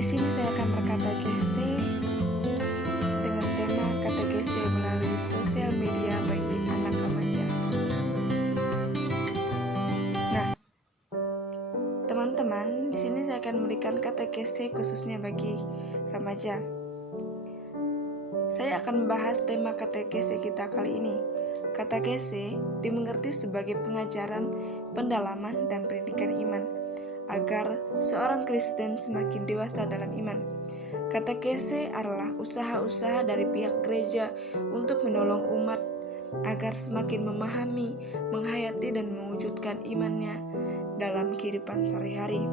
Di sini saya akan berkata GC dengan tema kata GC melalui sosial media bagi anak remaja. Nah, teman-teman, di sini saya akan memberikan kata GC khususnya bagi remaja. Saya akan membahas tema kata GC kita kali ini. Kata GC dimengerti sebagai pengajaran, pendalaman, dan pendidikan iman agar seorang Kristen semakin dewasa dalam iman. Kata GC adalah usaha-usaha dari pihak gereja untuk menolong umat agar semakin memahami, menghayati, dan mewujudkan imannya dalam kehidupan sehari-hari.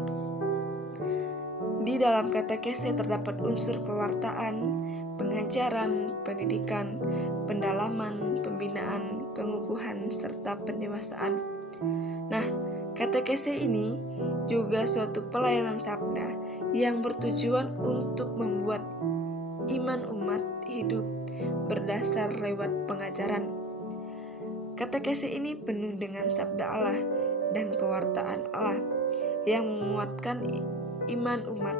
Di dalam kata GC terdapat unsur pewartaan, pengajaran, pendidikan, pendalaman, pembinaan, pengukuhan, serta pendewasaan. Nah, kata GC ini juga suatu pelayanan sabda yang bertujuan untuk membuat iman umat hidup berdasar lewat pengajaran. Kata GC ini penuh dengan sabda Allah dan pewartaan Allah yang menguatkan iman umat.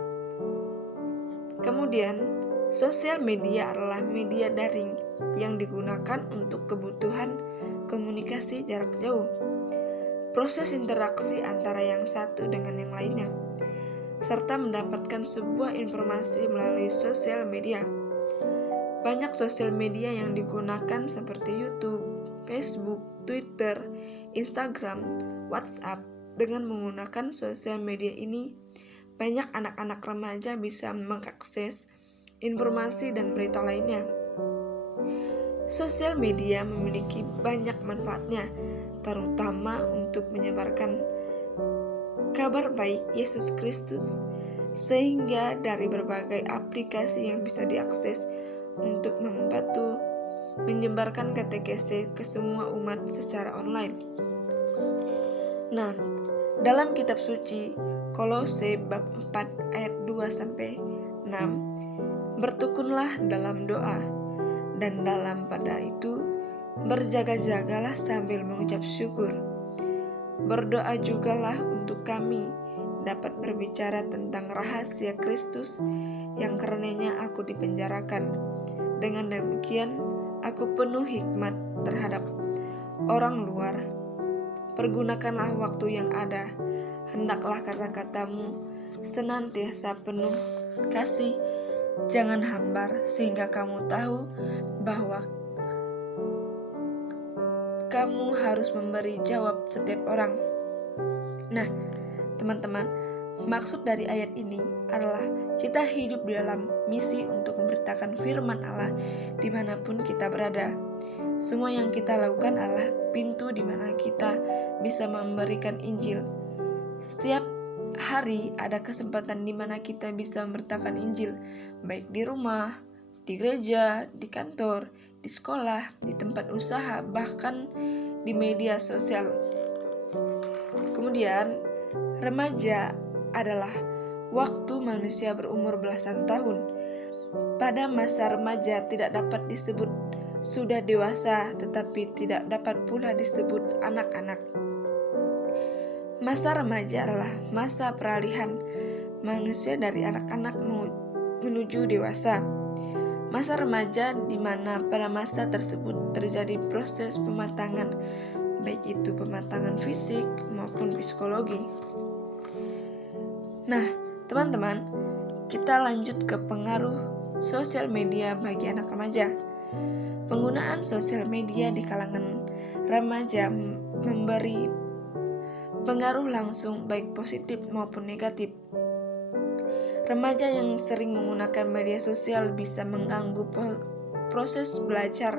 Kemudian, sosial media adalah media daring yang digunakan untuk kebutuhan komunikasi jarak jauh, proses interaksi antara yang satu dengan yang lainnya, serta mendapatkan sebuah informasi melalui sosial media. Banyak sosial media yang digunakan seperti YouTube, Facebook, Twitter, Instagram, WhatsApp. Dengan menggunakan sosial media ini, banyak anak-anak remaja bisa mengakses informasi dan berita lainnya. Sosial media memiliki banyak manfaatnya, terutama untuk menyebarkan kabar baik Yesus Kristus, sehingga dari berbagai aplikasi yang bisa diakses untuk membantu menyebarkan KTGC ke semua umat secara online. Nah, dalam kitab suci Kolose bab 4 ayat 2-6, bertekunlah dalam doa, dan dalam pada itu berjaga-jagalah sambil mengucap syukur. Berdoa jugalah untuk kami dapat berbicara tentang rahasia Kristus yang karenanya aku dipenjarakan. Dengan demikian, aku penuh hikmat terhadap orang luar. Pergunakanlah waktu yang ada. Hendaklah kata-katamu senantiasa penuh kasih, jangan hambar, sehingga kamu tahu bahwa kamu harus memberi jawab setiap orang. Nah, teman-teman, maksud dari ayat ini adalah kita hidup di dalam misi untuk memberitakan firman Allah dimanapun kita berada. Semua yang kita lakukan adalah pintu di mana kita bisa memberikan Injil. Setiap hari ada kesempatan di mana kita bisa memberitakan Injil, baik di rumah, di gereja, di kantor, di sekolah, di tempat usaha, bahkan di media sosial. Kemudian, remaja adalah waktu manusia berumur belasan tahun. Pada masa remaja tidak dapat disebut sudah dewasa, tetapi tidak dapat pula disebut anak-anak. Masa remaja adalah masa peralihan manusia dari anak-anak menuju dewasa. Masa remaja di mana pada masa tersebut terjadi proses pematangan, baik itu pematangan fisik maupun psikologi. Nah, teman-teman, kita lanjut ke pengaruh sosial media bagi anak remaja. Penggunaan sosial media di kalangan remaja memberi pengaruh langsung baik positif maupun negatif. Remaja yang sering menggunakan media sosial bisa mengganggu proses belajar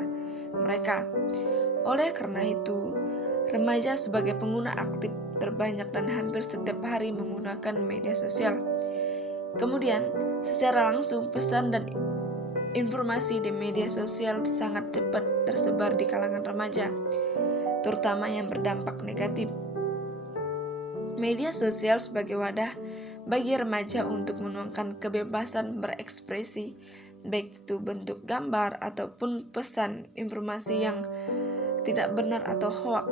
mereka. Oleh karena itu, remaja sebagai pengguna aktif terbanyak dan hampir setiap hari menggunakan media sosial. Kemudian, secara langsung pesan dan informasi di media sosial sangat cepat tersebar di kalangan remaja, terutama yang berdampak negatif. Media sosial sebagai wadah bagi remaja untuk menuangkan kebebasan berekspresi, baik itu bentuk gambar ataupun pesan informasi yang tidak benar atau hoak.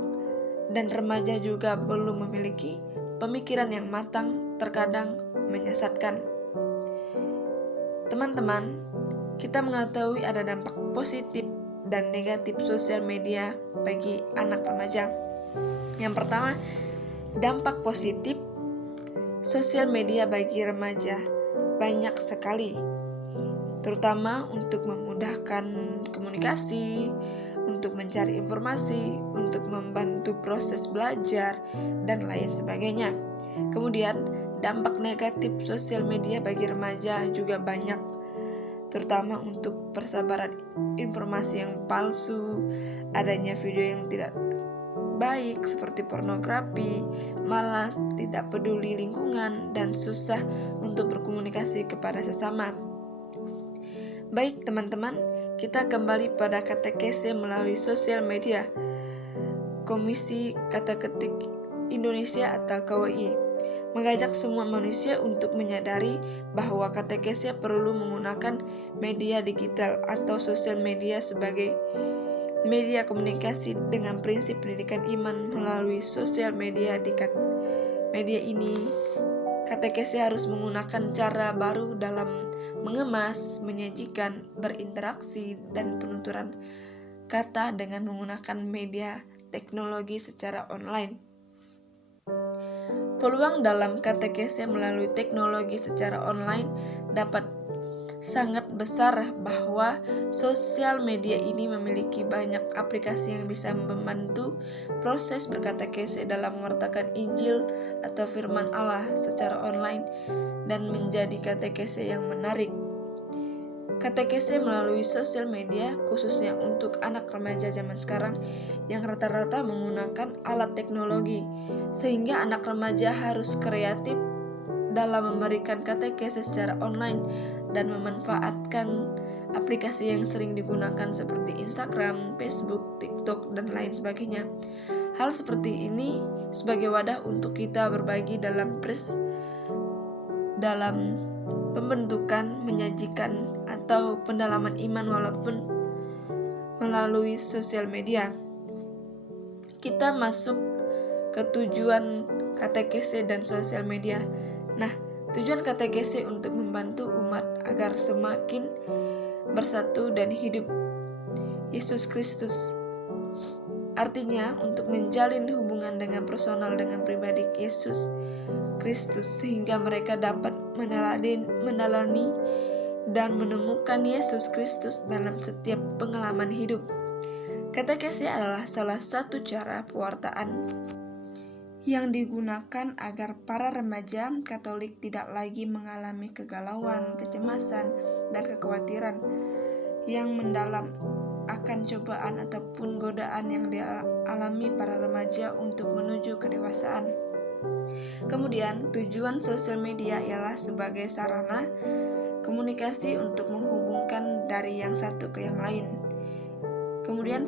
Dan remaja juga belum memiliki pemikiran yang matang, terkadang menyesatkan. Teman-teman, kita mengetahui ada dampak positif dan negatif sosial media bagi anak remaja. Yang pertama, dampak positif sosial media bagi remaja banyak sekali, terutama untuk memudahkan komunikasi, untuk mencari informasi, untuk membantu proses belajar, dan lain sebagainya. Kemudian, dampak negatif sosial media bagi remaja juga banyak, terutama untuk persebaran informasi yang palsu, adanya video yang tidak baik seperti pornografi, malas, tidak peduli lingkungan, dan susah untuk berkomunikasi kepada sesama. Baik teman-teman, kita kembali pada katekese melalui sosial media. Komisi Kata Ketik Indonesia atau KWI mengajak semua manusia untuk menyadari bahwa katekese perlu menggunakan media digital atau sosial media sebagai media komunikasi dengan prinsip pendidikan iman melalui sosial media. Di media ini, katekese harus menggunakan cara baru dalam mengemas, menyajikan, berinteraksi, dan penuturan kata dengan menggunakan media teknologi secara online. Peluang dalam katekese melalui teknologi secara online dapat sangat besar bahwa sosial media ini memiliki banyak aplikasi yang bisa membantu proses berkatekese dalam mewartakan Injil atau firman Allah secara online dan menjadi katekese yang menarik. Katekese melalui sosial media khususnya untuk anak remaja zaman sekarang yang rata-rata menggunakan alat teknologi, sehingga anak remaja harus kreatif dalam memberikan katekese secara online dan memanfaatkan aplikasi yang sering digunakan seperti Instagram, Facebook, TikTok, dan lain sebagainya. Hal seperti ini sebagai wadah untuk kita berbagi dalam pembentukan, menyajikan, atau pendalaman iman walaupun melalui sosial media. Kita masuk ke tujuan katekese dan sosial media. Nah, tujuan katekese untuk membantu umat agar semakin bersatu dan hidup Yesus Kristus. Artinya untuk menjalin hubungan dengan personal dengan pribadi Yesus Kristus sehingga mereka dapat menalani dan menemukan Yesus Kristus dalam setiap pengalaman hidup. Katekese adalah salah satu cara pewartaan yang digunakan agar para remaja Katolik tidak lagi mengalami kegalauan, kecemasan, dan kekhawatiran yang mendalam akan cobaan ataupun godaan yang dialami para remaja untuk menuju kedewasaan. Kemudian, tujuan sosial media ialah sebagai sarana komunikasi untuk menghubungkan dari yang satu ke yang lain. Kemudian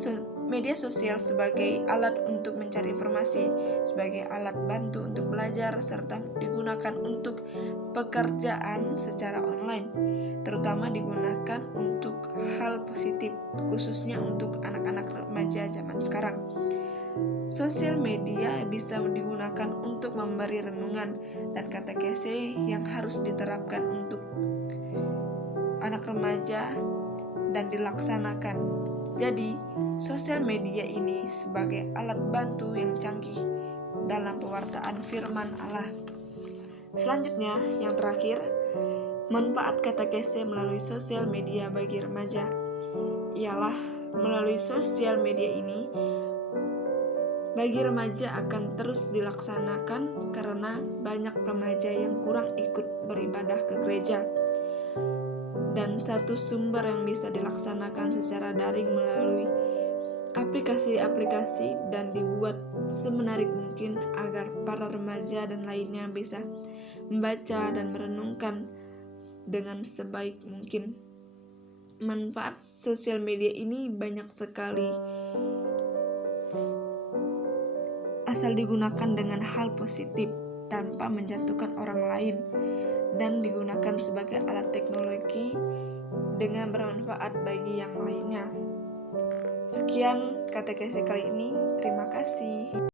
media sosial sebagai alat untuk mencari informasi, sebagai alat bantu untuk belajar, serta digunakan untuk pekerjaan secara online, terutama digunakan untuk hal positif, khususnya untuk anak-anak remaja zaman sekarang. Sosial media bisa digunakan untuk memberi renungan dan katekese yang harus diterapkan untuk anak remaja dan dilaksanakan. Jadi, sosial media ini sebagai alat bantu yang canggih dalam pewartaan firman Allah. Selanjutnya, yang terakhir, manfaat katekese melalui sosial media bagi remaja ialah melalui sosial media ini bagi remaja akan terus dilaksanakan karena banyak remaja yang kurang ikut beribadah ke gereja. Dan satu sumber yang bisa dilaksanakan secara daring melalui aplikasi-aplikasi dan dibuat semenarik mungkin agar para remaja dan lainnya bisa membaca dan merenungkan dengan sebaik mungkin. Manfaat sosial media ini banyak sekali asal digunakan dengan hal positif tanpa menjatuhkan orang lain dan digunakan sebagai alat teknologi dengan bermanfaat bagi yang lainnya. Sekian katekese kali ini. Terima kasih.